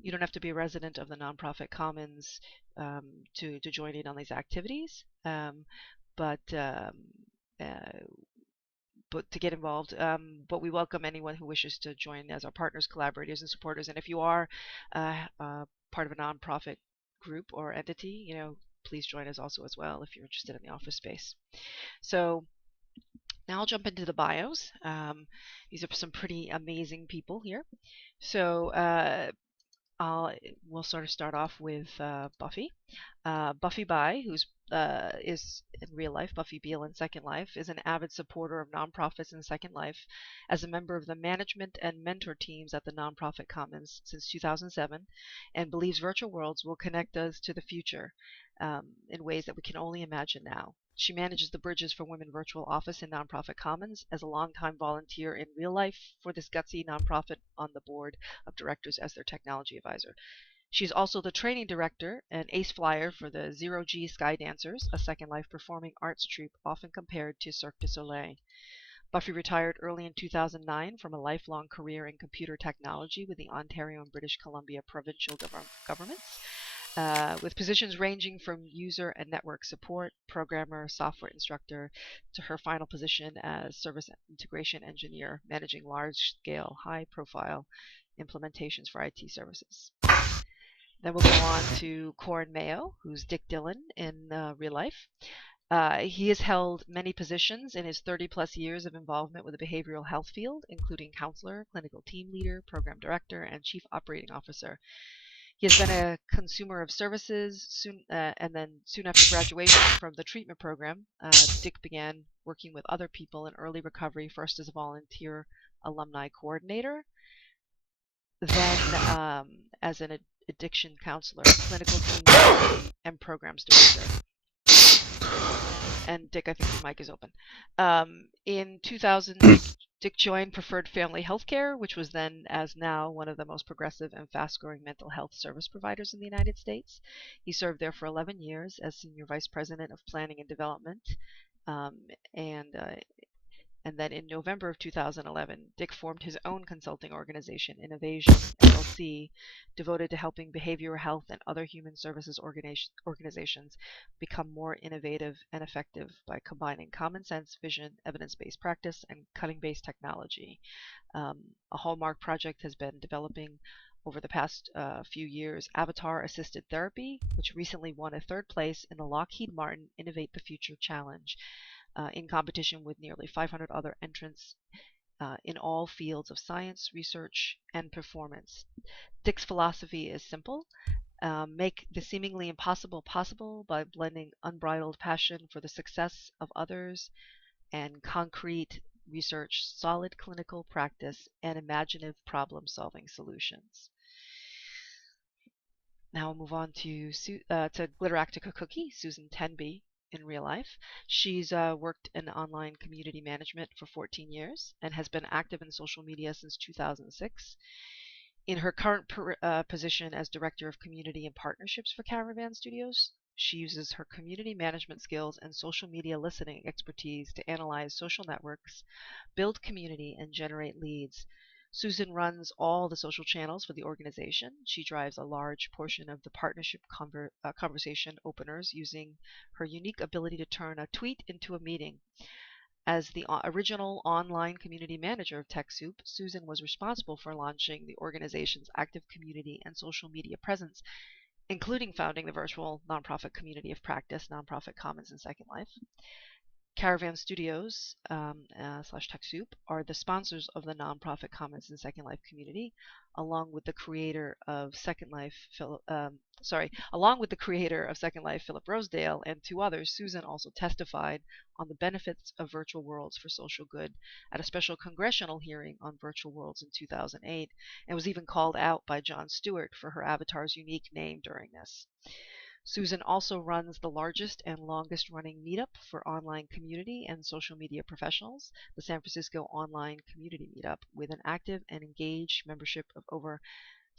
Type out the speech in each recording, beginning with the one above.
You don't have to be a resident of the nonprofit commons to join in on these activities, but uh, but to get involved. But we welcome anyone who wishes to join as our partners, collaborators, and supporters. And if you are part of a nonprofit group or entity, please join us also as well if you're interested in the office space. So now I'll jump into the bios. These are some pretty amazing people here. So we'll sort of start off with Buffy. Buffy Bai, who's is in real life Buffy Beale in Second Life, is an avid supporter of nonprofits in Second Life as a member of the management and mentor teams at the Nonprofit Commons since 2007, and believes virtual worlds will connect us to the future in ways that we can only imagine now. She manages the Bridges for Women virtual office in Nonprofit Commons as a longtime volunteer in real life for this gutsy nonprofit on the board of directors as their technology advisor. She's also the training director and ace flyer for the Zero G Sky Dancers, a Second Life performing arts troupe often compared to Cirque du Soleil. Buffy retired early in 2009 from a lifelong career in computer technology with the Ontario and British Columbia provincial governments, with positions ranging from user and network support, programmer, software instructor, to her final position as service integration engineer, managing large-scale, high-profile implementations for IT services. Then we'll go on to Corin Mayo, who's Dick Dillon in real life. He has held many positions in his 30-plus years of involvement with the behavioral health field, including counselor, clinical team leader, program director, and chief operating officer. He has been a consumer of services and then soon after graduation from the treatment program, Dick began working with other people in early recovery, first as a volunteer alumni coordinator, then as an addiction counselor, clinical team leader, and programs director. And Dick, I think your mic is open. In 2000, Dick joined Preferred Family Healthcare, which was then, as now, one of the most progressive and fast-growing mental health service providers in the United States. He served there for 11 years as Senior Vice President of Planning and Development, and then in November of 2011, Dick formed his own consulting organization, Innovation LLC, devoted to helping behavioral health and other human services organizations become more innovative and effective by combining common sense, vision, evidence-based practice, and cutting-based technology. A hallmark project has been developing over the past few years avatar-assisted therapy, which recently won a third place in the Lockheed Martin Innovate the Future Challenge, in competition with nearly 500 other entrants in all fields of science, research, and performance. Dick's philosophy is simple. Make the seemingly impossible possible by blending unbridled passion for the success of others and concrete research, solid clinical practice, and imaginative problem-solving solutions. Now we'll move on to Glitteractica Cookie, Susan Tenby, in real life. She's worked in online community management for 14 years and has been active in social media since 2006. In her current position as Director of Community and Partnerships for Caravan Studios, she uses her community management skills and social media listening expertise to analyze social networks, build community, and generate leads. Susan runs all the social channels for the organization. She drives a large portion of the partnership conversation openers using her unique ability to turn a tweet into a meeting. As the original online community manager of Techsoup, Susan was responsible for launching the organization's active community and social media presence, including founding the virtual nonprofit community of practice, Nonprofit Commons in Second Life. Caravan Studios / Techsoup are the sponsors of the Nonprofit Commons and Second Life community, along with the creator of Second Life, Philip Rosedale, and two others. Susan also testified on the benefits of virtual worlds for social good at a special congressional hearing on virtual worlds in 2008, and was even called out by Jon Stewart for her avatar's unique name during this. Susan also runs the largest and longest running meetup for online community and social media professionals, the San Francisco Online Community Meetup, with an active and engaged membership of over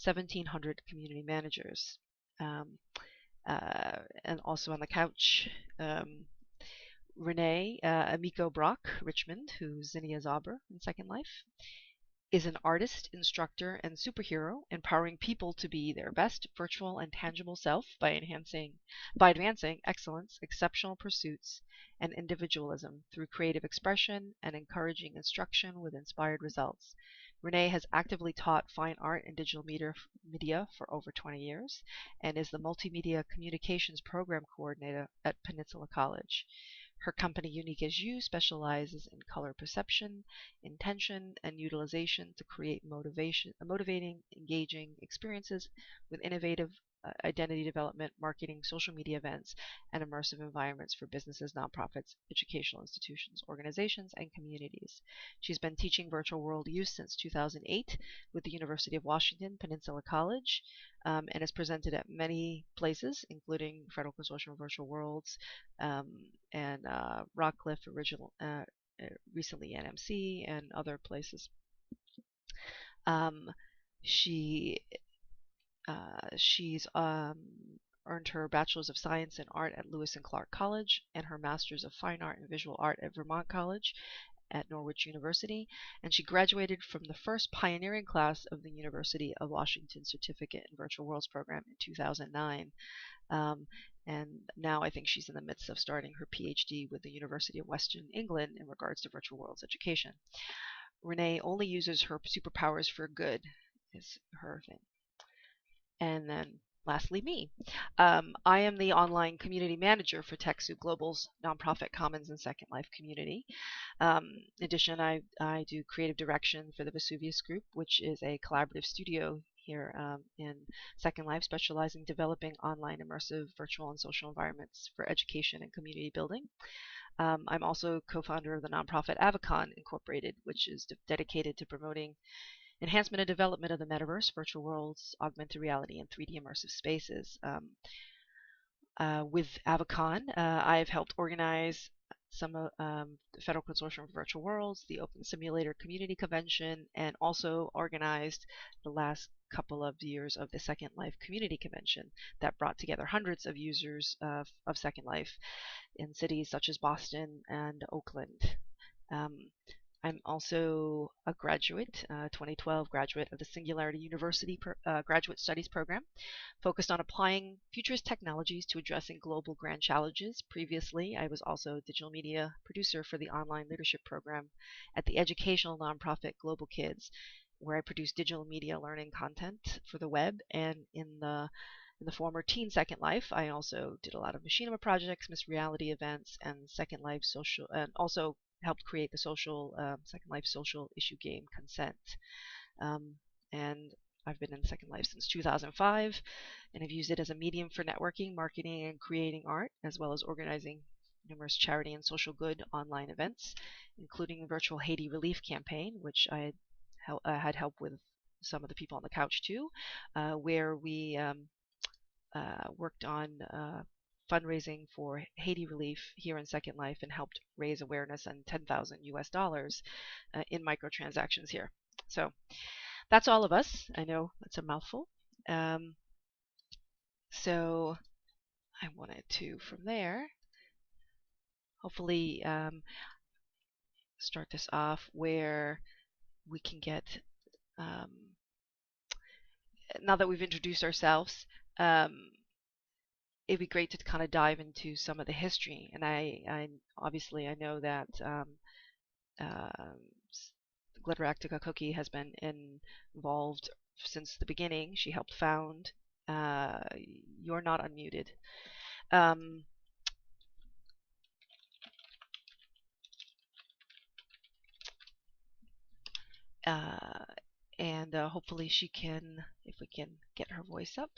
1,700 community managers. And also on the couch, Renee Amico Brock Richmond, who's Zinnia Zauber in Second Life. is an artist, instructor, and superhero, empowering people to be their best virtual and tangible self by advancing excellence, exceptional pursuits, and individualism through creative expression and encouraging instruction with inspired results. Renee has actively taught fine art and digital media for over 20 years and is the Multimedia Communications Program Coordinator at Peninsula College. Her company, Unique as You, specializes in color perception, intention, and utilization to create motivating, engaging experiences with innovative identity development, marketing, social media events, and immersive environments for businesses, nonprofits, educational institutions, organizations, and communities. She's been teaching virtual world use since 2008 with the University of Washington Peninsula College, and has presented at many places, including Federal Consortium of Virtual Worlds, and Rockcliffe recently NMC and other places. She's earned her Bachelor's of Science in Art at Lewis and Clark College and her Master's of Fine Art and Visual Art at Vermont College at Norwich University, and she graduated from the first pioneering class of the University of Washington Certificate in Virtual Worlds program in 2009. And now I think she's in the midst of starting her PhD with the University of Western England in regards to virtual worlds education. Renee only uses her superpowers for good, is her thing. And then lastly, me. I am the online community manager for Techsoup Global's nonprofit Commons and Second Life community. In addition, I do creative direction for the Vesuvius Group, which is a collaborative studio here in Second Life, specializing in developing online immersive virtual and social environments for education and community building. I'm also co-founder of the nonprofit Avicon Incorporated, which is dedicated to promoting enhancement and development of the metaverse, virtual worlds, augmented reality, and 3D immersive spaces. With Avicon, I've helped organize some of the Federal Consortium for Virtual Worlds, the Open Simulator Community Convention, and also organized the last couple of years of the Second Life Community Convention that brought together hundreds of users of Second Life in cities such as Boston and Oakland. I'm also a graduate, 2012 graduate of the Singularity University Graduate Studies program, focused on applying futurist technologies to addressing global grand challenges. Previously, I was also a digital media producer for the online leadership program at the educational nonprofit Global Kids, where I produced digital media learning content for the web. And in the former Teen Second Life, I also did a lot of machinima projects, Miss Reality events, and Second Life social, and also helped create the social Second Life social issue game Consent. And I've been in Second Life since 2005, and I've used it as a medium for networking, marketing, and creating art, as well as organizing numerous charity and social good online events, including the virtual Haiti relief campaign, which I had help with some of the people on the couch too, where we worked on fundraising for Haiti relief here in Second Life and helped raise awareness on $10,000 in microtransactions here. So that's all of us. I know that's a mouthful. So I wanted to, from there, hopefully start this off where we can get, now that we've introduced ourselves, it'd be great to kind of dive into some of the history. And I obviously I know that Glitteractica Cookie has been involved since the beginning. She helped found. You're not unmuted. And hopefully she can, if we can get her voice up,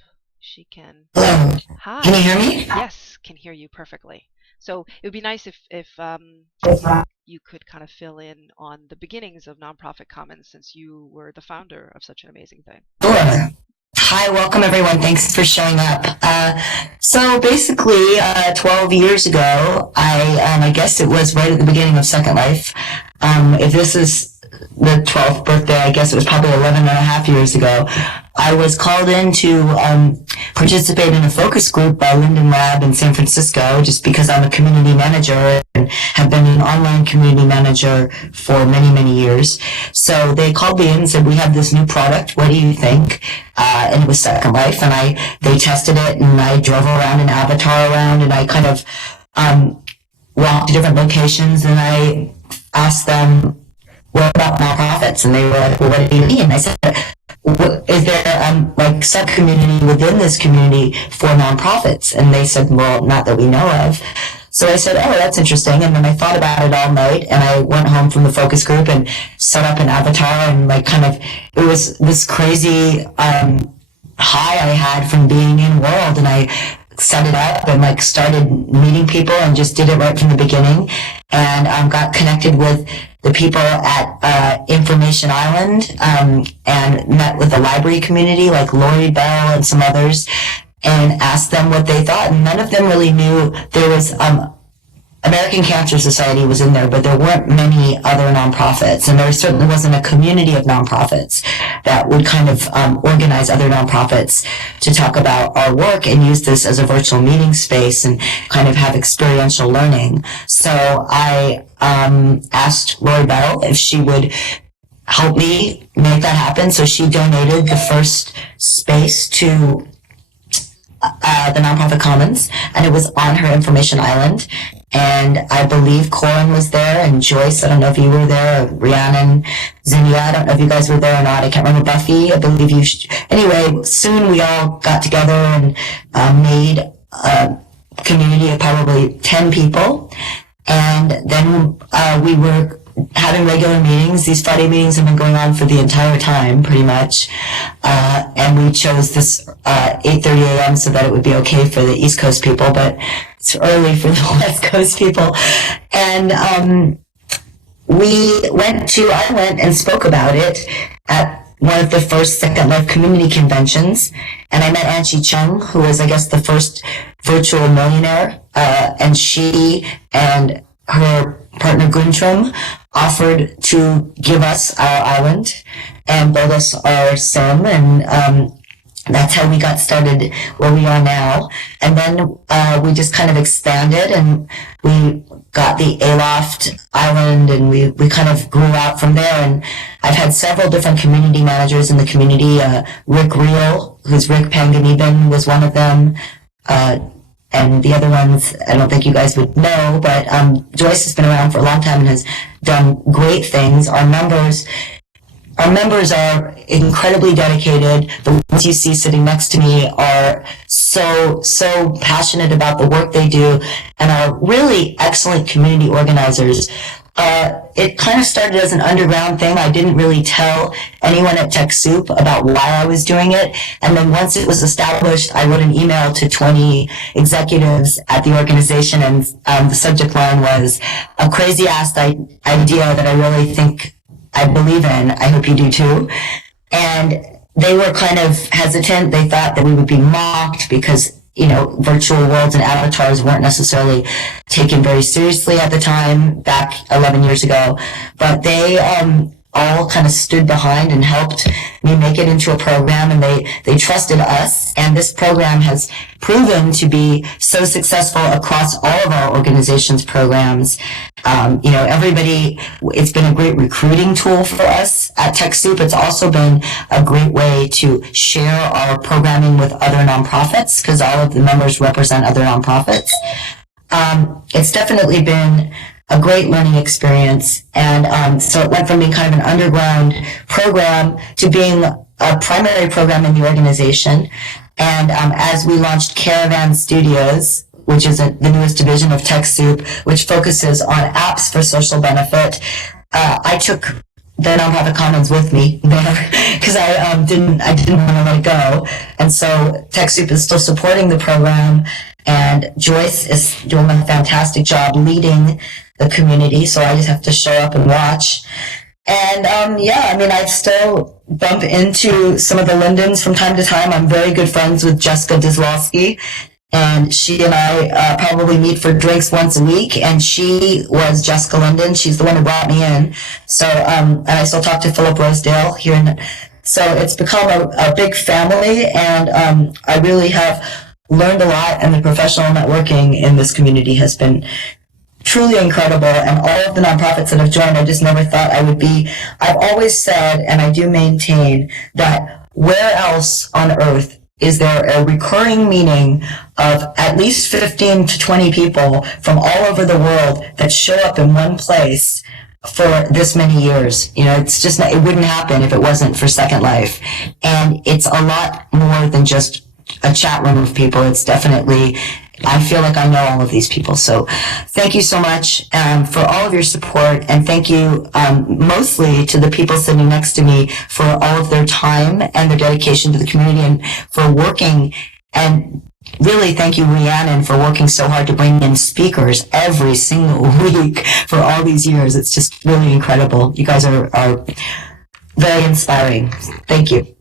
she can. Hello. Hi. Can you hear me? Yes, can hear you perfectly. So it would be nice if you could kind of fill in on the beginnings of Nonprofit Commons, since you were the founder of such an amazing thing. Sure. Hi, welcome everyone. Thanks for showing up. So basically, 12 years ago, I guess it was right at the beginning of Second Life. If this is the 12th birthday, I guess it was probably 11 and a half years ago. I was called in to participate in a focus group by Linden Lab in San Francisco, just because I'm a community manager and have been an online community manager for many, many years. So they called me in and said, we have this new product. What do you think? And it was Second Life, and they tested it, and I drove around an avatar around, and I kind of walked to different locations, and I asked them, what about nonprofits? And they were like, well, what do you mean? I said, is there like sub-community within this community for nonprofits? And they said, well, not that we know of. So I said, oh, that's interesting. And then I thought about it all night, and I went home from the focus group and set up an avatar, and like kind of, it was this crazy high I had from being in World, and I set it up and like started meeting people and just did it right from the beginning, and got connected with the people at Information Island, and met with the library community like Lori Bell and some others, and asked them what they thought. And none of them really knew. There was American Cancer Society was in there, but there weren't many other nonprofits, and there certainly wasn't a community of nonprofits that would kind of organize other nonprofits to talk about our work and use this as a virtual meeting space and kind of have experiential learning. So I asked Lori Bell if she would help me make that happen. So she donated the first space to the Nonprofit Commons, and it was on her Information Island. And I believe Corin was there, and Joyce, I don't know if you were there, or Rhiannon, Zinnia, I don't know if you guys were there or not. I can't remember. Buffy, I believe you Anyway, soon we all got together and made a community of probably 10 people. And then we were having regular meetings. These Friday meetings have been going on for the entire time, pretty much. And we chose this 8:30 a.m. so that it would be okay for the East Coast people, but it's early for the West Coast people. And I went and spoke about it at one of the first Second Life community conventions. And I met Angie Chung, who was, I guess, the first virtual millionaire. And she and her partner Guntram offered to give us our island and build us our sim, and that's how we got started where we are now. And then we just kind of expanded, and we got the Aloft Island, and we kind of grew out from there. And I've had several different community managers in the community. Rick Reel, who's Rick Panganiban, was one of them. And the other ones, I don't think you guys would know, but Joyce has been around for a long time and has done great things. Our members are incredibly dedicated. The ones you see sitting next to me are so passionate about the work they do and are really excellent community organizers. It kind of started as an underground thing. I didn't really tell anyone at Techsoup about why I was doing it. And then once it was established, I wrote an email to 20 executives at the organization, and the subject line was a crazy ass idea that I really think I believe in. I hope you do too. And they were kind of hesitant. They thought that we would be mocked because, you know, virtual worlds and avatars weren't necessarily taken very seriously at the time, back 11 years ago. But they all kind of stood behind and helped me make it into a program, and they trusted us. And this program has proven to be so successful across all of our organization's programs. You know, it's been a great recruiting tool for us at Techsoup. It's also been a great way to share our programming with other nonprofits, because all of the members represent other nonprofits. It's definitely been a great learning experience. And so it went from being kind of an underground program to being a primary program in the organization. And as we launched Caravan Studios, which is the newest division of Techsoup, which focuses on apps for social benefit, I took the Nonprofit Commons with me there because I didn't want to let it go. And so Techsoup is still supporting the program, and Joyce is doing a fantastic job leading the community, so I just have to show up and watch. And I still bump into some of the Lindens from time to time. I'm very good friends with Jessica Dizlowski, and she and I probably meet for drinks once a week, and she was Jessica Linden. She's the one who brought me in. So, and I still talk to Philip Rosedale here in So it's become a big family, and I really have learned a lot, and the professional networking in this community has been truly incredible. And all of the nonprofits that have joined, I just never thought I would be. I've always said, and I do maintain, that where else on earth is there a recurring meeting of at least 15 to 20 people from all over the world that show up in one place for this many years? You know, it's just not, it wouldn't happen if it wasn't for Second Life. And it's a lot more than just a chat room of people. It's definitely, I feel like I know all of these people. So thank you so much for all of your support, and thank you mostly to the people sitting next to me for all of their time and their dedication to the community, and for working. And really thank you, Rhiannon, for working so hard to bring in speakers every single week for all these years. It's just really incredible. You guys are very inspiring. Thank you.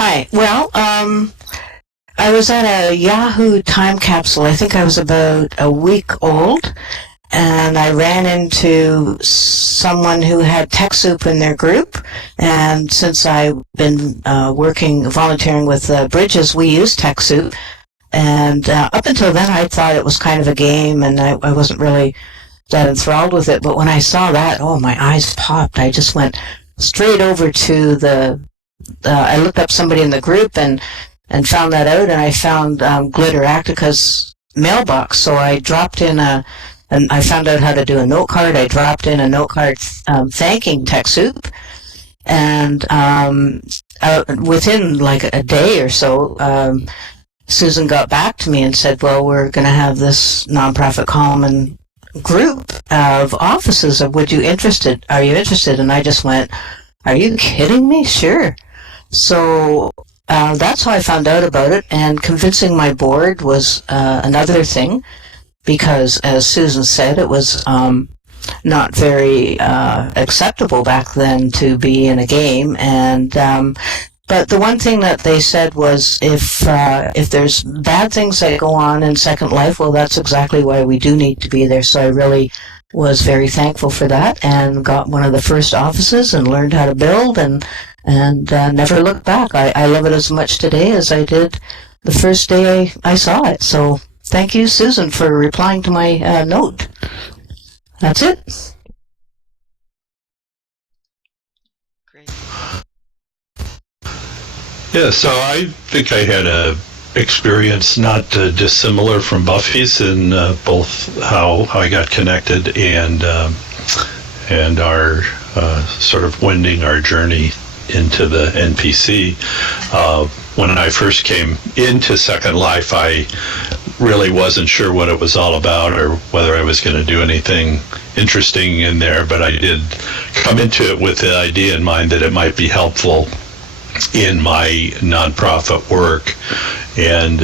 Hi. Well, I was at a Yahoo time capsule. I think I was about a week old, and I ran into someone who had Techsoup in their group. And since I've been volunteering with Bridges, we use Techsoup. And up until then, I thought it was kind of a game, and I wasn't really that enthralled with it. But when I saw that, oh, my eyes popped. I just went straight over to I looked up somebody in the group and found that out, and I found Glitter Actica's mailbox. So I dropped in and I found out how to do a note card. I dropped in a note card thanking TechSoup, and within like a day or so, Susan got back to me and said, well, we're going to have this nonprofit common group of offices. Are you interested? And I just went, are you kidding me? Sure. So that's how I found out about it, and convincing my board was another thing, because, as Susan said, it was not very acceptable back then to be in a game. And but the one thing that they said was, if there's bad things that go on in Second Life, well, that's exactly why we do need to be there. So I really was very thankful for that, and got one of the first offices and learned how to build, and never looked back. I love it as much today as I did the first day I saw it. So thank you, Susan, for replying to my note. That's it. Great. Yeah, so I think I had a experience not dissimilar from Buffy's in both how I got connected and our sort of wending our journey into the NPC. When I first came into Second Life, I really wasn't sure what it was all about or whether I was going to do anything interesting in there, but I did come into it with the idea in mind that it might be helpful in my nonprofit work. And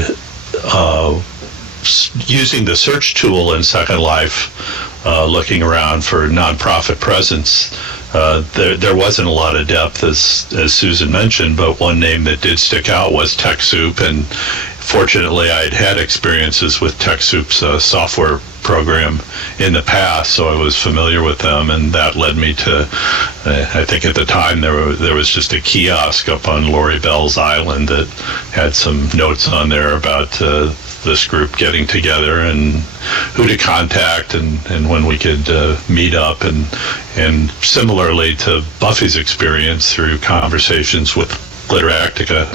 using the search tool in Second Life, looking around for nonprofit presence, there wasn't a lot of depth, as Susan mentioned, but one name that did stick out was TechSoup, and fortunately I'd had experiences with TechSoup's software program in the past, so I was familiar with them, and that led me to, I think at the time there was just a kiosk up on Lori Bell's Island that had some notes on there about this group getting together and who to contact and when we could meet up, and similarly to Buffy's experience through conversations with Glitteractica,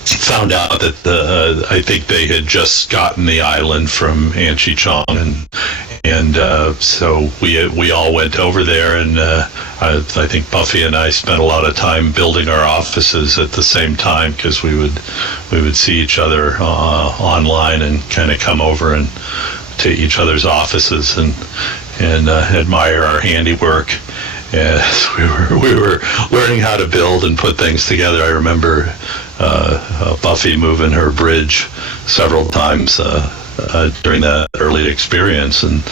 found out that I think they had just gotten the island from Anchi Chong, and so we all went over there, and I think Buffy and I spent a lot of time building our offices at the same time, because we would see each other online and kind of come over and to each other's offices and admire our handiwork. As we were learning how to build and put things together. I remember Buffy moving her bridge several times during that early experience, and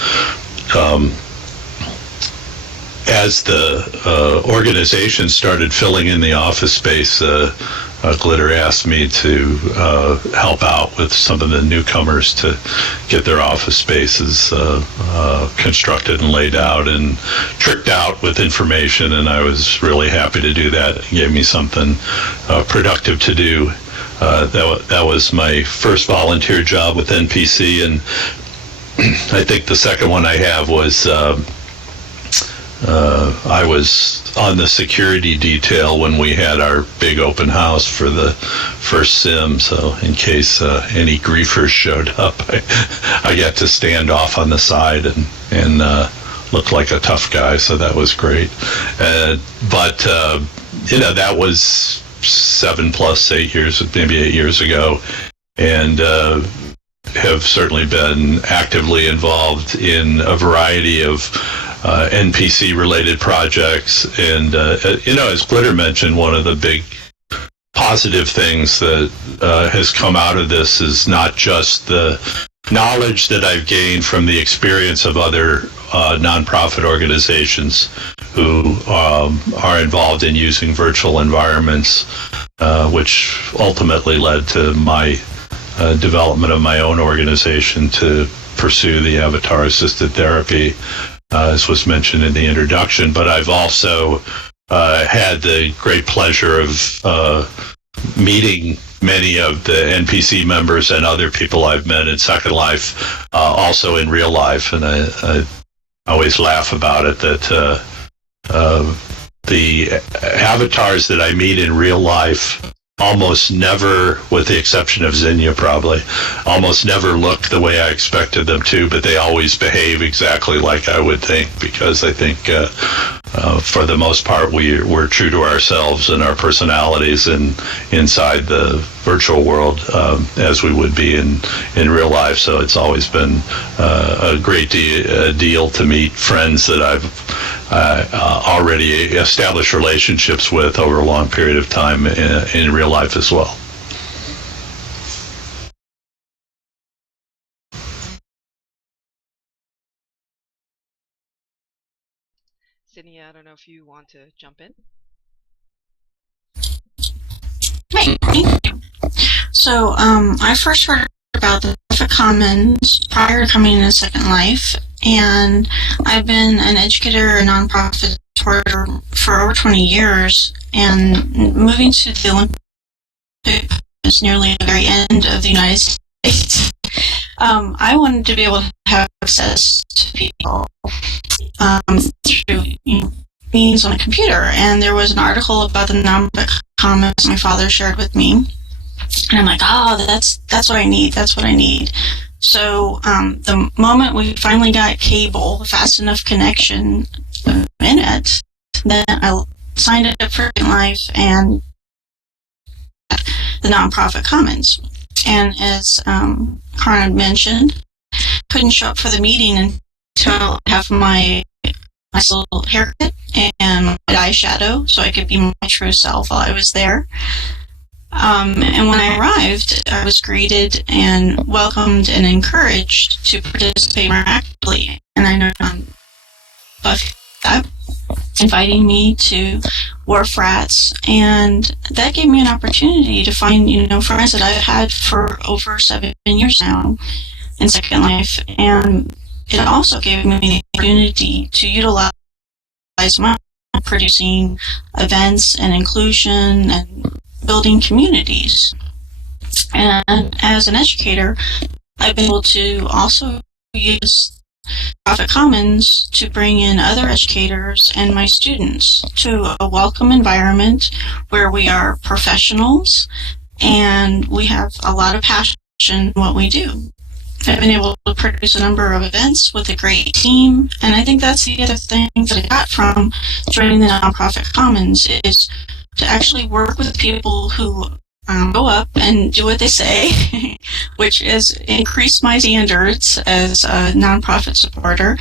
as the organization started filling in the office space, Glitter asked me to help out with some of the newcomers to get their office spaces constructed and laid out and tricked out with information, and I was really happy to do that. It gave me something productive to do. That was my first volunteer job with NPC, and I think the second one I have was I was on the security detail when we had our big open house for the first sim, so in case any griefers showed up, I got to stand off on the side and look like a tough guy, so that was great. But that was 7 plus 8 years, maybe 8 years ago, and have certainly been actively involved in a variety of NPC-related projects. And, as Glitter mentioned, one of the big positive things that has come out of this is not just the knowledge that I've gained from the experience of other nonprofit organizations who are involved in using virtual environments, which ultimately led to my development of my own organization to pursue the avatar-assisted therapy, as was mentioned in the introduction. But I've also had the great pleasure of meeting many of the NPC members and other people I've met in Second Life, also in real life. And I always laugh about it that the avatars that I meet in real life almost never, with the exception of Zinnia probably, almost never look the way I expected them to, but they always behave exactly like I would think, because I think for the most part we're true to ourselves and our personalities inside the virtual world as we would be in real life. So it's always been a great deal to meet friends that I've already established relationships with over a long period of time in real life as well. Sydney, I don't know if you want to jump in. Hey, thank you. So, I first heard about the Perfect Commons prior to coming into Second Life, and I've been an educator and nonprofit supporter for over 20 years, and moving to the Olympic is nearly the very end of the United States. I wanted to be able to have access to people through means on a computer, and there was an article about the nonprofit commons my father shared with me, and I'm like, that's what I need. That's what I need. So the moment we finally got cable, fast enough connection, internet, then I signed up for Life and the nonprofit commons. And as Karan had mentioned, couldn't show up for the meeting until I have my nice little haircut and my eyeshadow, so I could be my true self while I was there. And when I arrived, I was greeted and welcomed and encouraged to participate more actively. And I know Buffy inviting me to Wharf Rats, and that gave me an opportunity to find, friends that I've had for over 7 years now in Second Life. And it also gave me the opportunity to utilize my producing events and inclusion and building communities. And as an educator, I've been able to also use Profit Commons to bring in other educators and my students to a welcome environment where we are professionals and we have a lot of passion in what we do. I've been able to produce a number of events with a great team, and I think that's the other thing that I got from joining the Nonprofit Commons is to actually work with people who go up and do what they say, which has increased my standards as a nonprofit supporter,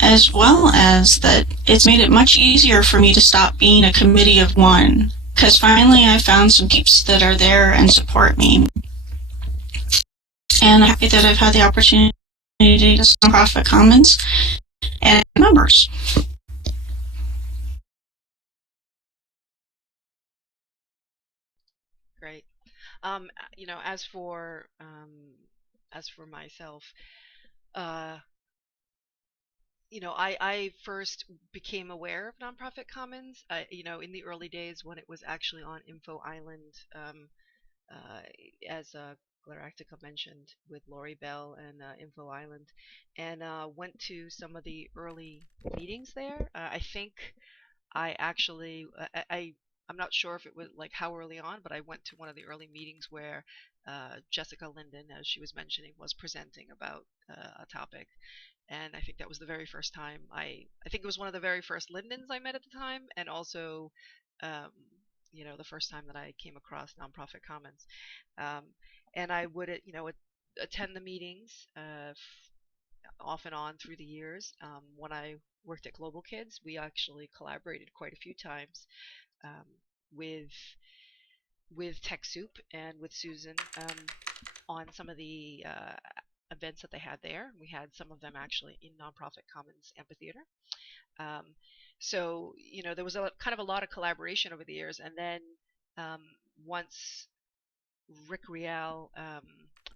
as well as that it's made it much easier for me to stop being a committee of one, because finally I found some peeps that are there and support me. And I'm happy that I've had the opportunity to Nonprofit Commons and members. Great. As for myself, I first became aware of Nonprofit Commons, in the early days when it was actually on Info Island, as Galactica mentioned, with Lori Bell and Info Island, and went to some of the early meetings there. I think I actually, I'm not sure if it was like how early on, but I went to one of the early meetings where Jessica Linden, as she was mentioning, was presenting about a topic. And I think that was the very first time I think it was one of the very first Lindens I met at the time, and also, um, the first time that I came across Nonprofit Commons. And I would, attend the meetings off and on through the years. When I worked at Global Kids, we actually collaborated quite a few times um, with Techsoup and with Susan on some of the events that they had there. We had some of them actually in Nonprofit Commons Amphitheater. Um, so there was a kind of a lot of collaboration over the years, and then once Rick Rial,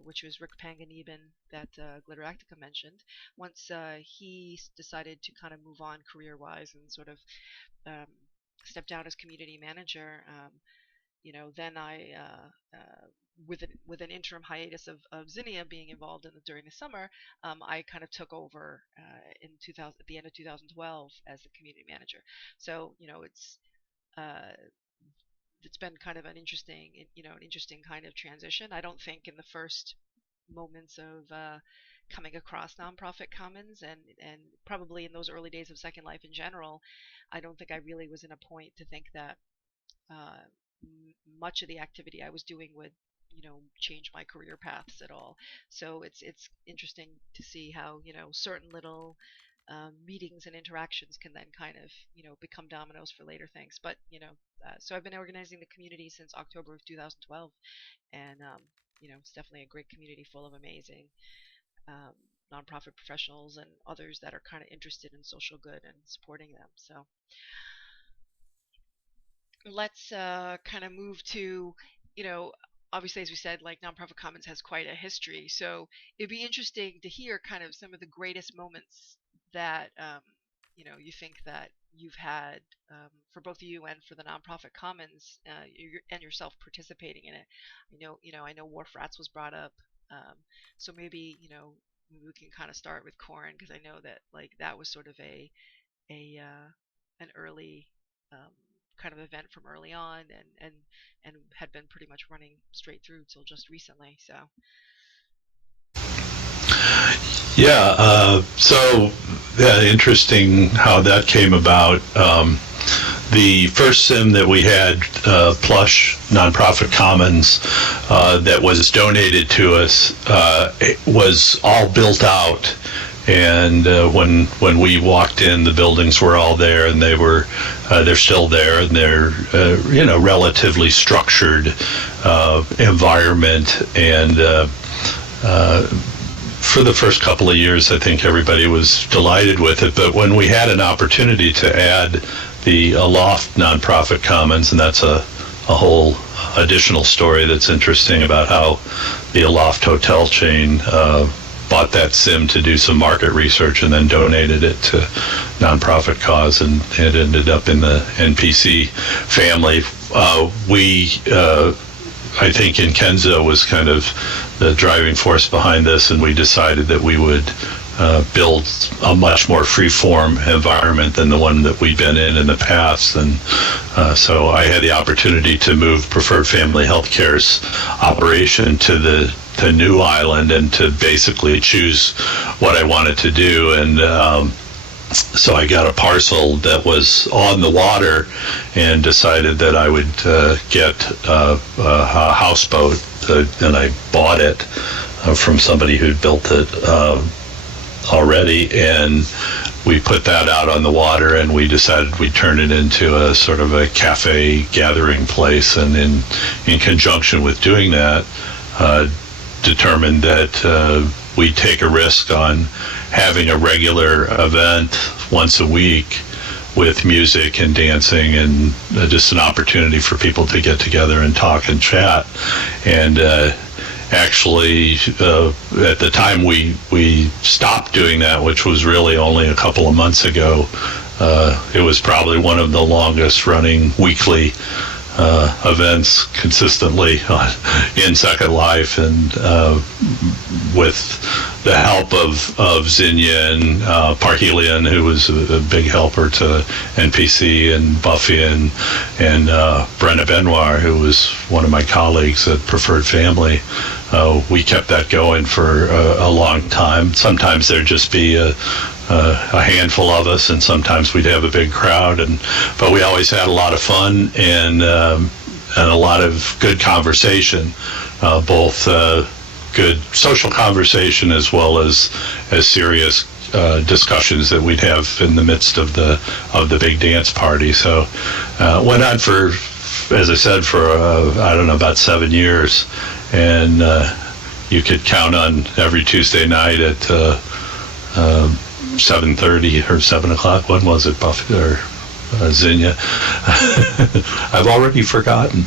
which was Rick Panganiban that Glitteractica mentioned, once he decided to kind of move on career-wise and sort of step down as community manager, then I, with an interim hiatus of Zinnia being involved during the summer, I kind of took over in 2000 at the end of 2012 as the community manager. So it's been kind of an interesting kind of transition. I don't think in the first moments of coming across Nonprofit Commons and probably in those early days of Second Life in general, I don't think I really was in a point to think that much of the activity I was doing would change my career paths at all. So it's interesting to see how certain little meetings and interactions can then kind of become dominoes for later things. But so I've been organizing the community since October of 2012, and it's definitely a great community full of amazing nonprofit professionals and others that are kind of interested in social good and supporting them. So let's kind of move to, obviously, as we said, like Nonprofit Commons has quite a history. So it'd be interesting to hear kind of some of the greatest moments that, you think that you've had for both you and for the Nonprofit Commons and yourself participating in it. I know Wharf Rats was brought up. So maybe we can kind of start with Corin, because I know that like that was sort of an early kind of event from early on, and had been pretty much running straight through till just recently. So yeah, interesting how that came about. The first sim that we had, Plush Nonprofit Commons, that was donated to us, it was all built out. And when we walked in, the buildings were all there, and they're still there, and they're relatively structured environment. And for the first couple of years, I think everybody was delighted with it. But when we had an opportunity to add the Aloft Nonprofit Commons, and that's a whole additional story that's interesting about how the Aloft hotel chain bought that sim to do some market research and then donated it to nonprofit cause, and it ended up in the NPC family. We I think Inkenzo was kind of the driving force behind this, and we decided that we would build a much more free-form environment than the one that we'd been in the past. And so I had the opportunity to move Preferred Family Healthcare's operation to the new island and to basically choose what I wanted to do. And so I got a parcel that was on the water and decided that I would get a houseboat, and I bought it from somebody who'd built it already, and we put that out on the water, and we decided we'd turn it into a sort of a cafe gathering place, and in conjunction with doing that, determined that we'd take a risk on having a regular event once a week with music and dancing and just an opportunity for people to get together and talk and chat. And actually, at the time we stopped doing that, which was really only a couple of months ago, it was probably one of the longest running weekly events consistently in Second Life, and with the help of Zinnia and Parhelion, who was a big helper to NPC, and Buffy, and Brenna Benoit, who was one of my colleagues at Preferred Family. We kept that going for a long time. Sometimes there'd just be a handful of us, and sometimes we'd have a big crowd, but we always had a lot of fun and a lot of good conversation, both good social conversation as well as serious discussions that we'd have in the midst of the big dance party. So went on for, as I said, for I don't know, about 7 years, and you could count on every Tuesday night at 7:30 or 7 o'clock. When was it, Buffy or Zinnia? I've already forgotten.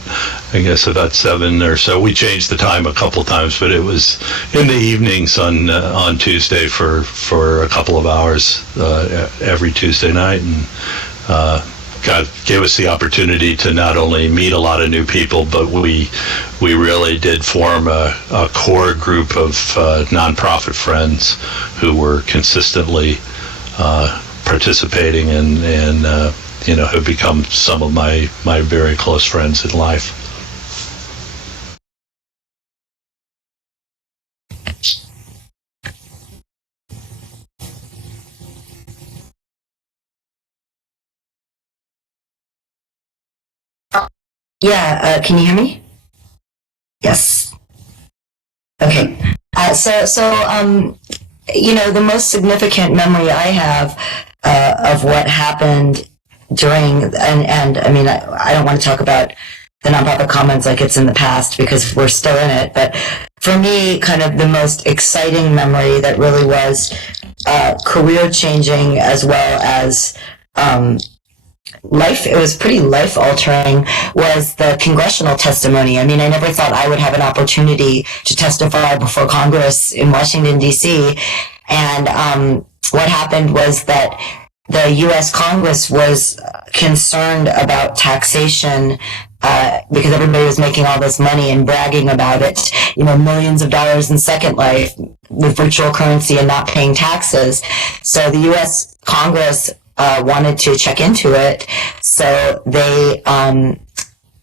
I guess about 7 or so. We changed the time a couple times, but it was in the evenings on Tuesday for a couple of hours every Tuesday night, and God gave us the opportunity to not only meet a lot of new people, but we really did form a core group of nonprofit friends who were consistently participating and have become some of my very close friends in life. Yeah, can you hear me? Yes. Okay. The most significant memory I have of what happened during, and I mean, I don't want to talk about the nonprofit commons like it's in the past because we're still in it, but for me, kind of the most exciting memory that really was career changing as well as it was pretty life altering, was the congressional testimony. I mean, I never thought I would have an opportunity to testify before Congress in Washington, D.C. And what happened was that the U.S. Congress was concerned about taxation because everybody was making all this money and bragging about it, millions of dollars in Second Life with virtual currency and not paying taxes. So the U.S. Congress wanted to check into it, so they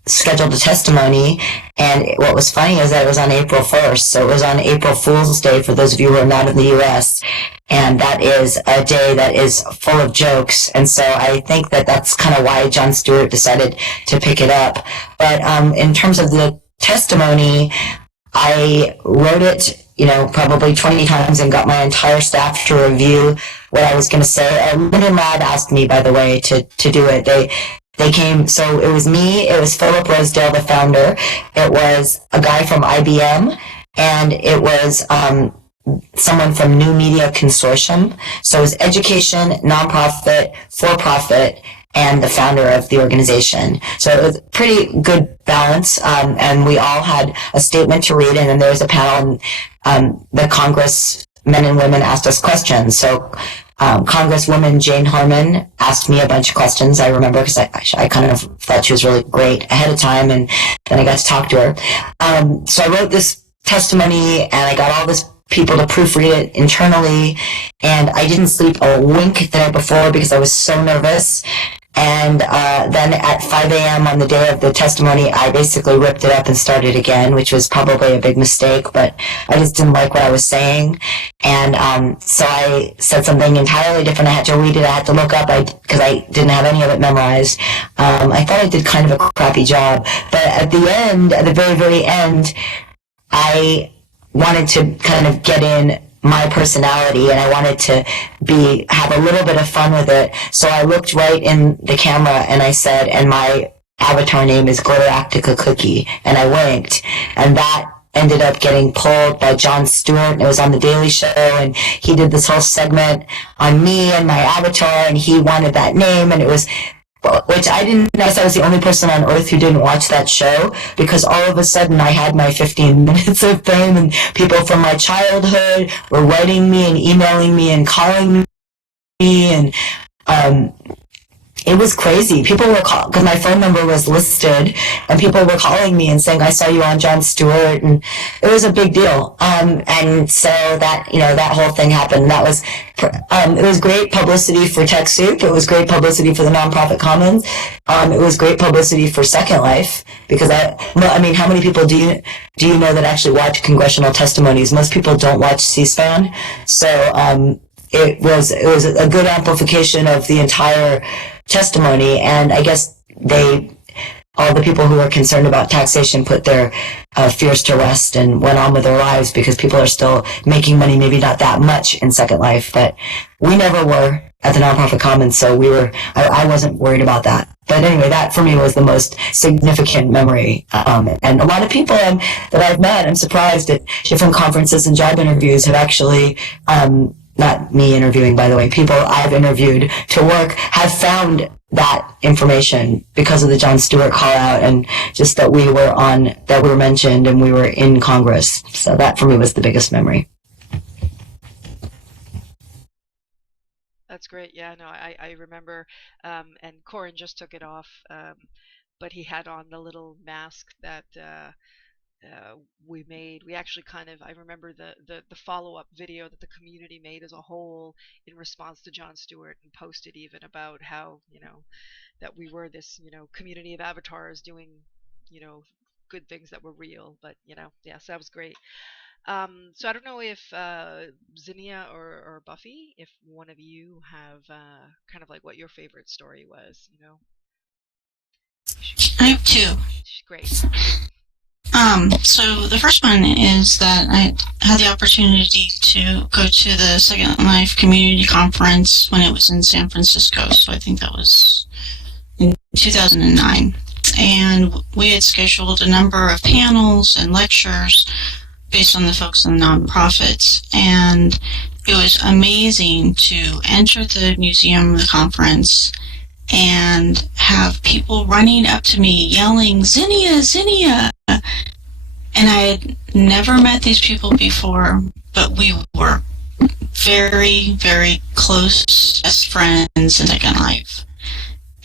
scheduled a testimony, and what was funny is that it was on April 1st, so it was on April Fool's Day for those of you who are not in the U.S., and that is a day that is full of jokes, and so I think that that's kind of why Jon Stewart decided to pick it up. But in terms of the testimony, I wrote it probably 20 times and got my entire staff to review what I was going to say. Linda Mad asked me, by the way, to do it. They came, so it was me, it was Philip Rosedale, the founder, it was a guy from IBM, and it was someone from New Media Consortium. So it was education, nonprofit, for-profit, and the founder of the organization. So it was a pretty good balance, and we all had a statement to read, and then there was a panel, and the congressmen and women asked us questions. So Congresswoman Jane Harman asked me a bunch of questions, I remember, because I kind of thought she was really great ahead of time, and then I got to talk to her. So I wrote this testimony, and I got all this people to proofread it internally, and I didn't sleep a wink the night before because I was so nervous. And then at 5 a.m. on the day of the testimony, I basically ripped it up and started again, which was probably a big mistake, but I just didn't like what I was saying. And so I said something entirely different. I had to read it. I had to look up because I didn't have any of it memorized. I thought I did kind of a crappy job. But at the end, at the very, very end, I wanted to kind of get in my personality, and I wanted to have a little bit of fun with it. So I looked right in the camera and I said, and my avatar name is Galactica Cookie, and I winked, and that ended up getting pulled by Jon Stewart, and it was on The Daily Show, and he did this whole segment on me and my avatar, and he wanted that name, and it was, which I didn't notice. I was the only person on earth who didn't watch that show, because all of a sudden I had my 15 minutes of fame, and people from my childhood were writing me and emailing me and calling me, and it was crazy. People were calling, because my phone number was listed, and people were calling me and saying, I saw you on Jon Stewart, and it was a big deal. And so that, that whole thing happened. That was, it was great publicity for Techsoup. It was great publicity for the nonprofit Commons. It was great publicity for Second Life, because how many people do you know that actually watch congressional testimonies? Most people don't watch C-SPAN. So, it was a good amplification of the entire testimony, and I guess all the people who were concerned about taxation put their fears to rest and went on with their lives, because people are still making money, maybe not that much in Second Life, but we never were at the Nonprofit Commons, so I wasn't worried about that. But anyway, that for me was the most significant memory. And a lot of people that I've met, I'm surprised at different conferences and job interviews, have actually, not me interviewing, by the way, people I've interviewed to work have found that information because of the Jon Stewart call out, and just that we were mentioned and we were in Congress. So that for me was the biggest memory. That's great. Yeah, no, I remember, and Corin just took it off, but he had on the little mask that we made. We actually I remember the follow-up video that the community made as a whole in response to Jon Stewart, and posted even about how, that we were this, community of avatars doing, good things that were real. But, yeah, so that was great. So I don't know if Zinnia or Buffy, if one of you have kind of like what your favorite story was, I have two. Great. So the first one is that I had the opportunity to go to the Second Life Community Conference when it was in San Francisco. So I think that was in 2009. And we had scheduled a number of panels and lectures based on the folks in the nonprofits. And it was amazing to enter the museum, the conference, and have people running up to me yelling, Zinnia, Zinnia! And I had never met these people before, but we were very, very close best friends in Second Life.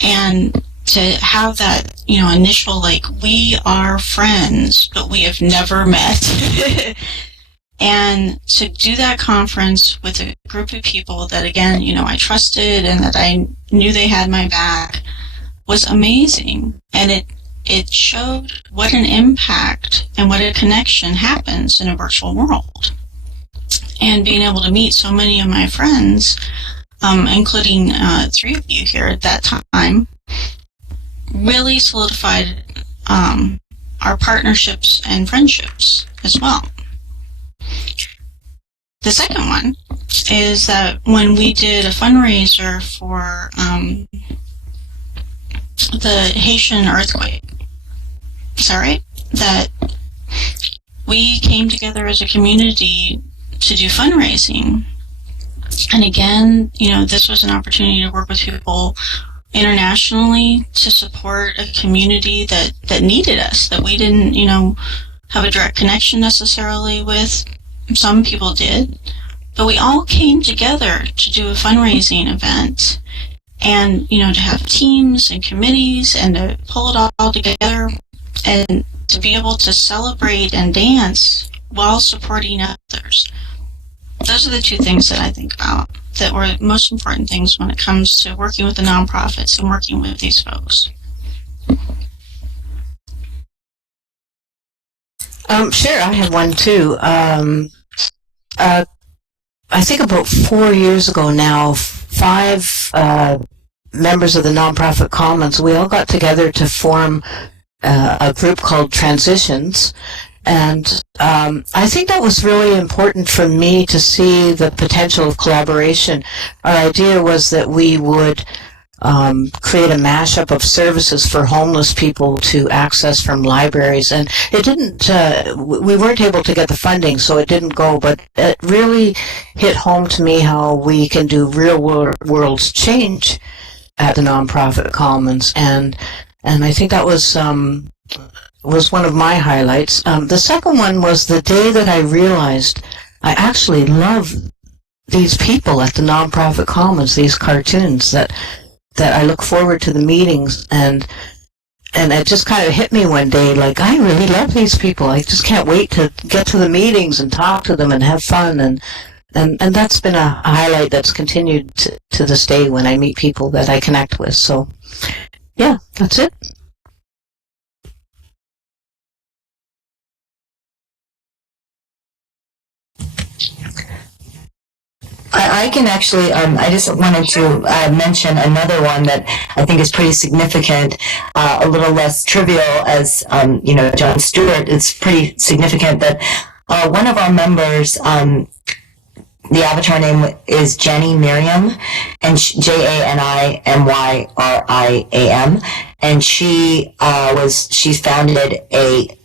And to have that, initial, we are friends, but we have never met. And to do that conference with a group of people that, again, I trusted and that I knew they had my back was amazing. And it showed what an impact and what a connection happens in a virtual world. And being able to meet so many of my friends, including 3 of you here at that time, really solidified our partnerships and friendships as well. The second one is that when we did a fundraiser for the Haitian earthquake, that we came together as a community to do fundraising. And again, this was an opportunity to work with people internationally to support a community that needed us, that we didn't, have a direct connection necessarily with. Some people did, but we all came together to do a fundraising event, and to have teams and committees and to pull it all together. And to be able to celebrate and dance while supporting others. Those are the two things that I think about that were most important things when it comes to working with the nonprofits and working with these folks. Sure, I have one too. I think about 4 years ago now, 5 members of the nonprofit Commons, we all got together to form a group called Transitions. And I think that was really important for me to see the potential of collaboration. Our idea was that we would create a mashup of services for homeless people to access from libraries. And it didn't, we weren't able to get the funding, so it didn't go, but it really hit home to me how we can do real world change at the nonprofit Commons. And I think that was one of my highlights. The second one was the day that I realized I actually love these people at the nonprofit Commons, these cartoons that I look forward to the meetings, and it just kind of hit me one day, like, I really love these people. I just can't wait to get to the meetings and talk to them and have fun, and that's been a highlight that's continued to this day when I meet people that I connect with. So, yeah, that's it. I can actually, I just wanted to mention another one that I think is pretty significant, a little less trivial as, John Stewart. It's pretty significant that one of our members, the avatar name is Jenny Miriam, and JANIMYRIAM, and she founded a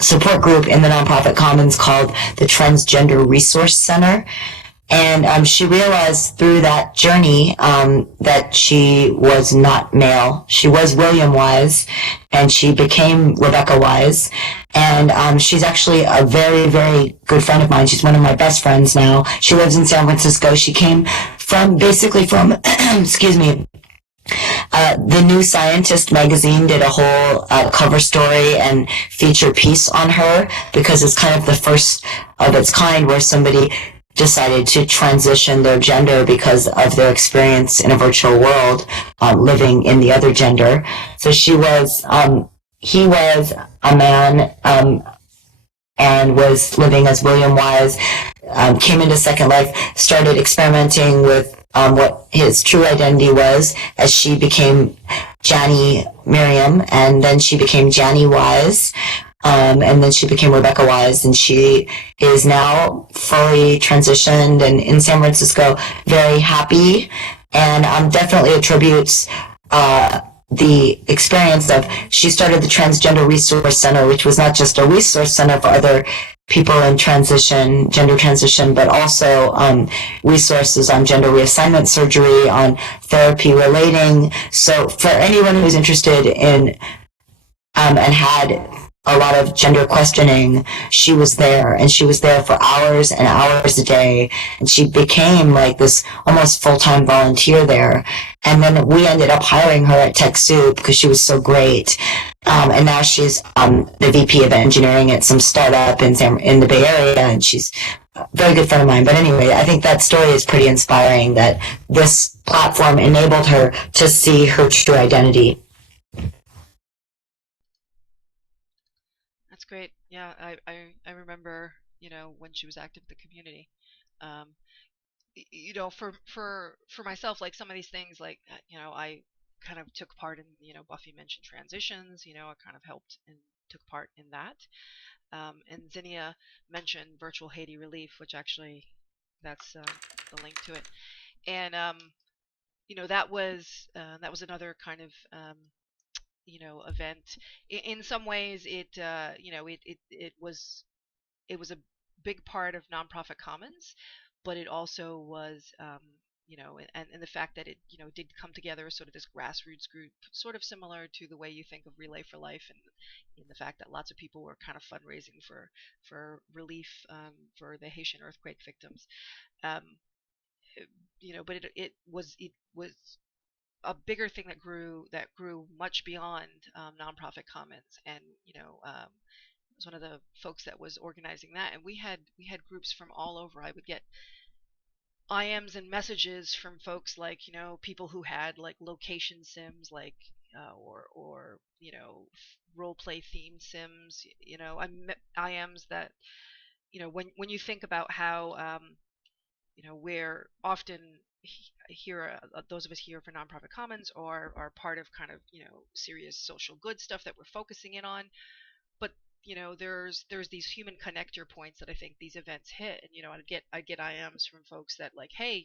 support group in the nonprofit Commons called the Transgender Resource Center. And she realized through that journey that she was not male. She was William Wise, and she became Rebecca Wise. And she's actually a very, very good friend of mine. She's one of my best friends now. She lives in San Francisco. She came from, excuse me, the New Scientist magazine did a whole cover story and feature piece on her, because it's kind of the first of its kind where somebody decided to transition their gender because of their experience in a virtual world, living in the other gender. So he was a man, and was living as William Wise, came into Second Life, started experimenting with what his true identity was, as she became Jani Miriam, and then she became Jani Wise. And then she became Rebecca Wise, and she is now fully transitioned and in San Francisco, very happy, and definitely attributes the experience of, she started the Transgender Resource Center, which was not just a resource center for other people in transition, gender transition, but also resources on gender reassignment surgery, on therapy relating. So for anyone who's interested in and had a lot of gender questioning, she was there, and she was there for hours and hours a day, and she became like this almost full-time volunteer there. And then we ended up hiring her at Techsoup because she was so great, and now she's the VP of engineering at some startup in the Bay Area, and she's a very good friend of mine. But anyway, I think that story is pretty inspiring, that this platform enabled her to see her true identity. Great. Yeah, I remember, when she was active in the community. For myself, like some of these things, like, I kind of took part in, Buffy mentioned transitions, I kind of helped and took part in that. And Zinnia mentioned virtual Haiti relief, which actually that's the link to it. And, that was another kind of, event. In some ways, it was a big part of nonprofit Commons, but it also was, and the fact that it, did come together as sort of this grassroots group, sort of similar to the way you think of Relay for Life, and in the fact that lots of people were kind of fundraising for relief, for the Haitian earthquake victims. But it was a bigger thing that grew much beyond nonprofit commons, and was one of the folks that was organizing that, and we had groups from all over. I would get IMs and messages from folks like people who had like location sims, like or role play themed sims. I met IMs that when you think about how we're often here, those of us here for nonprofit commons are part of kind of serious social good stuff that we're focusing in on, but there's these human connector points that I think these events hit. And I get IMs from folks that like, hey,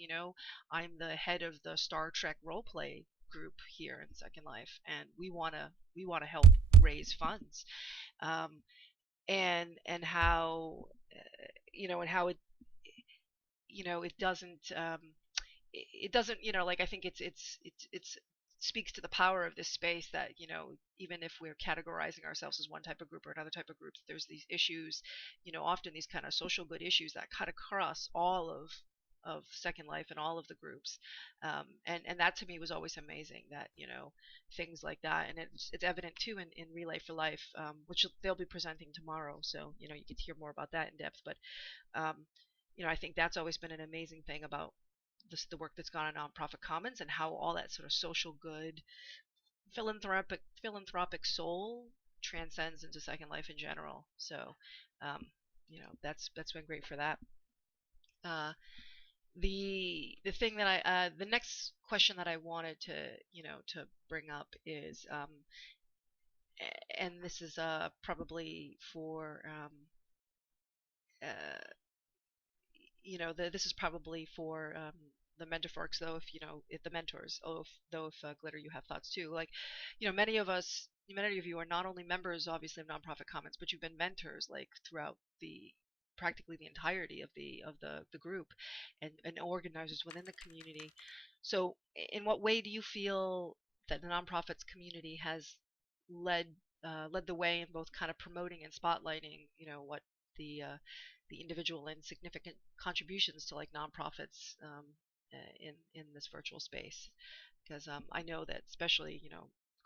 I'm the head of the Star Trek role play group here in Second Life, and we want to help raise funds. And how and how it doesn't like, I think it's speaks to the power of this space that even if we're categorizing ourselves as one type of group or another type of group, there's these issues, often these kind of social good issues that cut across all of Second Life and all of the groups. And that to me was always amazing, that things like that. And it's evident too in Relay for Life, which they'll be presenting tomorrow, so you get to hear more about that in depth. But I think that's always been an amazing thing about the work that's gone on nonprofit commons, and how all that sort of social good philanthropic soul transcends into Second Life in general. So that's been great for that. The thing that the next question that I wanted to bring up is, and this is probably for this is probably for the mentor folks, though, if the mentors, if Glitter, you have thoughts too, like many of you are not only members, obviously, of nonprofit commons, but you've been mentors like throughout practically the entirety of the group, and organizers within the community. So in what way do you feel that the nonprofits community has led led the way in both kind of promoting and spotlighting what the individual and significant contributions to like nonprofits in this virtual space? Because I know that especially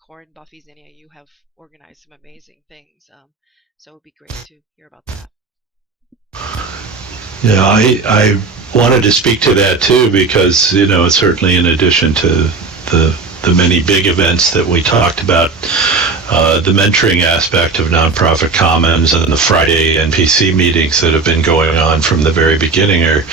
Corin, Buffy, Zinnia, you have organized some amazing things. So it would be great to hear about that. Yeah, I wanted to speak to that too, because certainly in addition to the many big events that we talked about, the mentoring aspect of nonprofit commons and the Friday NPC meetings that have been going on from the very beginning are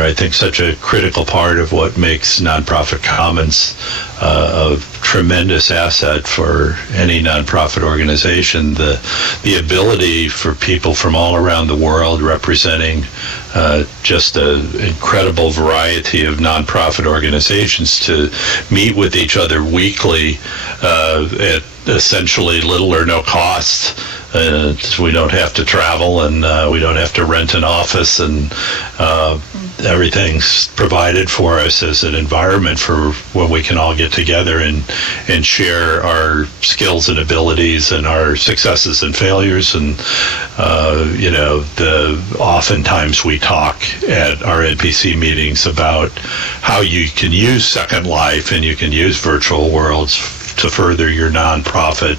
I think such a critical part of what makes nonprofit commons a tremendous asset for any nonprofit organization. The ability for people from all around the world, representing just an incredible variety of nonprofit organizations, to meet with each other weekly at essentially little or no cost. We don't have to travel, and we don't have to rent an office, and everything's provided for us as an environment for when we can all get together and share our skills and abilities and our successes and failures. And oftentimes we talk at our NPC meetings about how you can use Second Life and you can use virtual worlds to further your nonprofit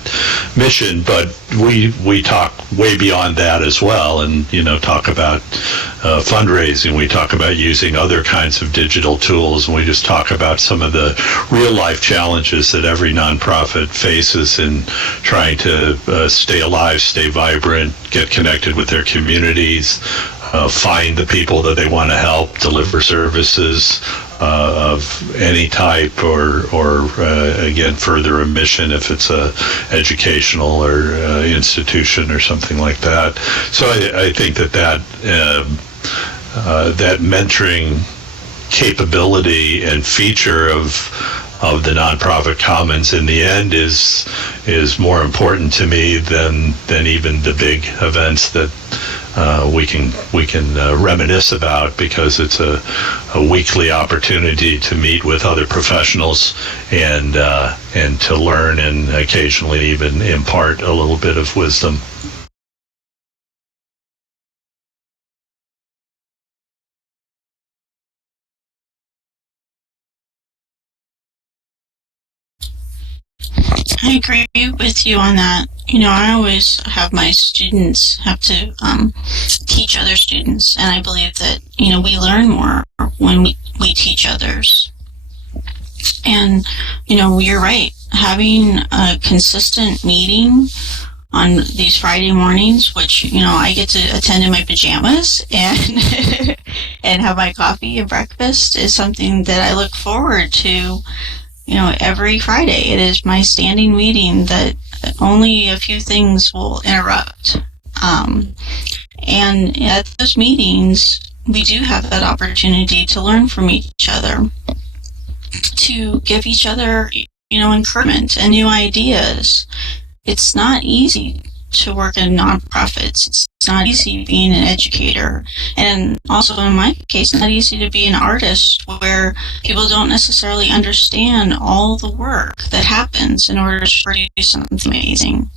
mission, but we talk way beyond that as well, and talk about fundraising. We talk about using other kinds of digital tools, and we just talk about some of the real life challenges that every nonprofit faces in trying to stay alive, stay vibrant, get connected with their communities, find the people that they want to help, deliver services of any type, or again, further a mission if it's a educational or institution or something like that. So I think that mentoring capability and feature of the nonprofit commons in the end is more important to me than even the big events that we can reminisce about, because it's a weekly opportunity to meet with other professionals and to learn, and occasionally even impart a little bit of wisdom. agree with you on that. I always have my students have to teach other students, and I believe that, we learn more when we teach others. And, you're right. Having a consistent meeting on these Friday mornings, which, I get to attend in my pajamas and and have my coffee and breakfast, is something that I look forward to, every Friday. It is my standing meeting that only a few things will interrupt. And at those meetings, we do have that opportunity to learn from each other, to give each other, encouragement and new ideas. It's not easy to work in nonprofits. It's not easy being an educator. And also in my case, it's not easy to be an artist, where people don't necessarily understand all the work that happens in order to produce something amazing.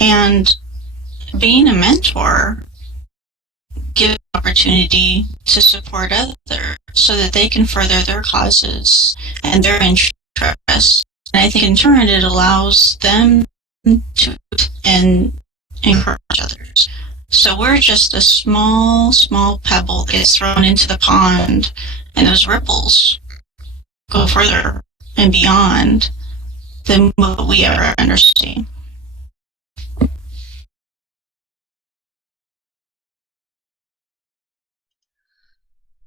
And being a mentor gives an opportunity to support others so that they can further their causes and their interests. And I think in turn it allows them to and encourage others. So we're just a small pebble that gets thrown into the pond, and those ripples go further and beyond than what we ever understand.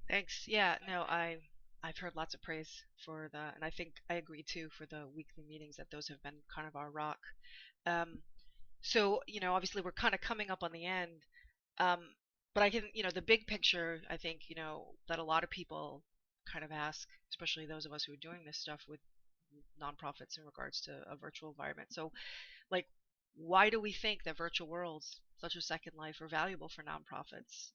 Thanks. Yeah, no, I've heard lots of praise for that, and I think I agree too for the weekly meetings, that those have been kind of our rock. Um, so, obviously we're kind of coming up on the end. Um, but I can, the big picture, I think, that a lot of people kind of ask, especially those of us who are doing this stuff with nonprofits in regards to a virtual environment. So, like, why do we think that virtual worlds, such as Second Life, are valuable for nonprofits?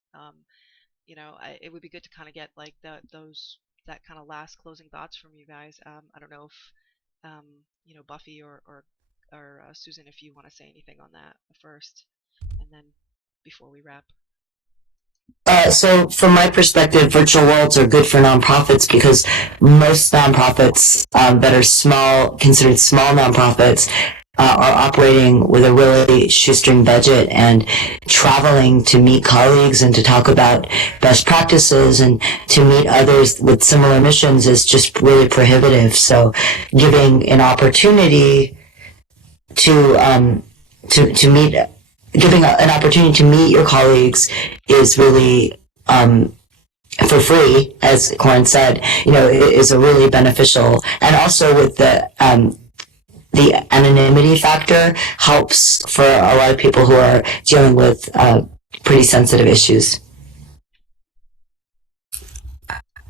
It would be good to kind of get like that kind of last closing thoughts from you guys. I don't know if Buffy or Susan, if you want to say anything on that first, and then before we wrap. So from my perspective, virtual worlds are good for nonprofits because most nonprofits that are small, considered small nonprofits, are operating with a really shoestring budget, and traveling to meet colleagues and to talk about best practices and to meet others with similar missions is just really prohibitive. So giving an opportunity to meet, giving an opportunity to meet your colleagues is really for free, as Corin said, is a really beneficial, and also with the anonymity factor helps for a lot of people who are dealing with pretty sensitive issues.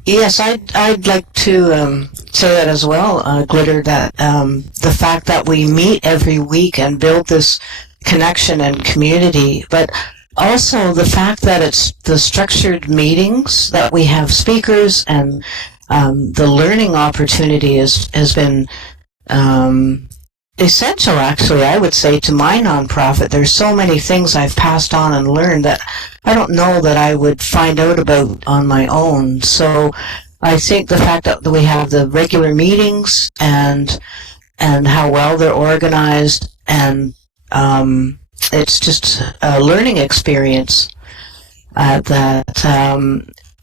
Yes, I'd like to say that as well, Glitter, that the fact that we meet every week and build this connection and community, but also the fact that it's the structured meetings, that we have speakers, and the learning opportunity has been essential, actually, I would say, to my nonprofit. There's so many things I've passed on and learned that I don't know that I would find out about on my own. So I think the fact that we have the regular meetings and how well they're organized, and it's just a learning experience that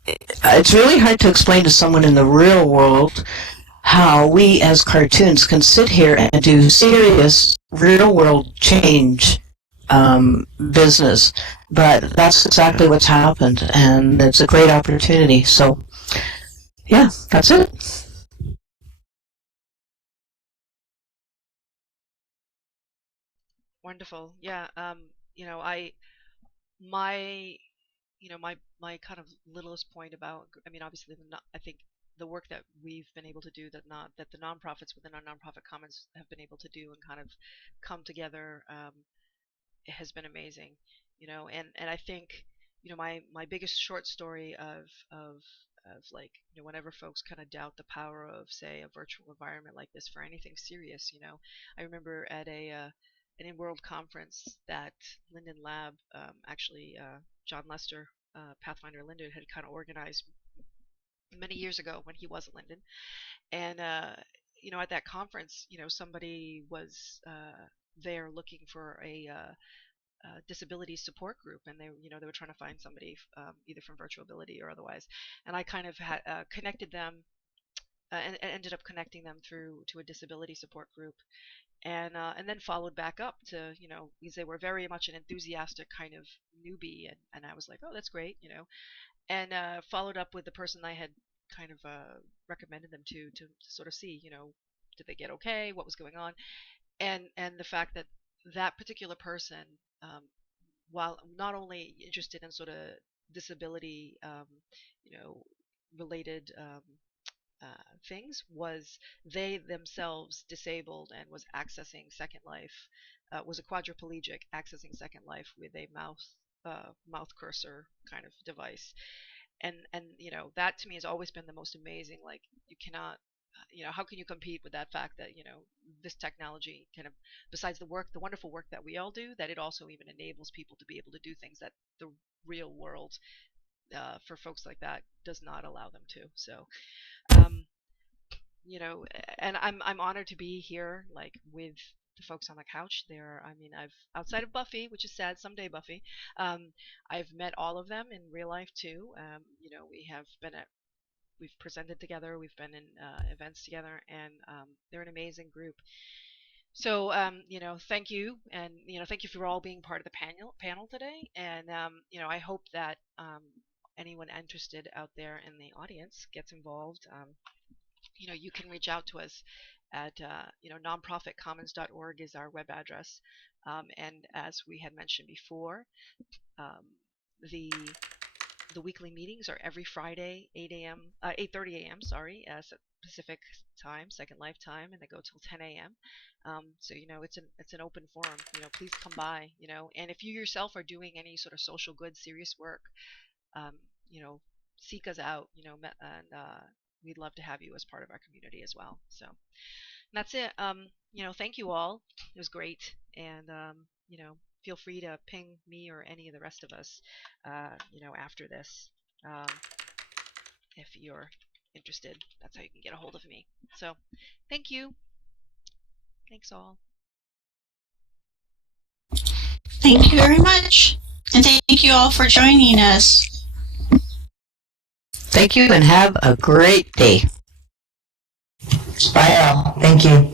it's really hard to explain to someone in the real world how we as cartoons can sit here and do serious real world change business. But that's exactly what's happened, and it's a great opportunity. So, yeah, that's it. Wonderful. Yeah. My my kind of littlest point about, I mean, obviously I think the work that we've been able to do, that the nonprofits within our nonprofit commons have been able to do and kind of come together, it has been amazing. And I think, my biggest short story of like, whenever folks kind of doubt the power of, say, a virtual environment like this for anything serious, I remember at an in-world conference that Linden Lab, actually, John Lester, Pathfinder Linden, had kind of organized many years ago when he was at Linden. And at that conference, somebody was there looking for a disability support group, and they were trying to find somebody either from Virtual Ability or otherwise, and I kind of had connected them and ended up connecting them through to a disability support group, and then followed back up to because they were very much an enthusiastic kind of newbie, and I was like, oh, that's great, and followed up with the person I had kind of recommended them to sort of see, did they get okay, what was going on, and the fact that that particular person, while not only interested in sort of disability, related things, was they themselves disabled and was accessing Second Life, was a quadriplegic accessing Second Life with a mouth cursor kind of device, and that to me has always been the most amazing. Like, you cannot, how can you compete with that fact that this technology kind of, besides the wonderful work that we all do, that it also even enables people to be able to do things that the real world, for folks like that, does not allow them to. So and I'm honored to be here, like, with the folks on the couch there. I mean, I've, outside of Buffy, which is sad, someday Buffy, I've met all of them in real life too. We've presented together, we've been in events together, and they're an amazing group. So thank you, and thank you for all being part of the panel today. And I hope that anyone interested out there in the audience gets involved. You can reach out to us at nonprofitcommons.org is our web address, and as we had mentioned before, the weekly meetings are every Friday, 8:30 a.m. Pacific time, Second Life time, and they go till 10 a.m. So it's an open forum. Please come by. And if you yourself are doing any sort of social good, serious work, seek us out. And we'd love to have you as part of our community as well. So that's it. Thank you all. It was great, and feel free to ping me or any of the rest of us, after this, if you're interested. That's how you can get a hold of me. So, thank you. Thanks all. Thank you very much. And thank you all for joining us. Thank you, and have a great day. Bye all. Thank you.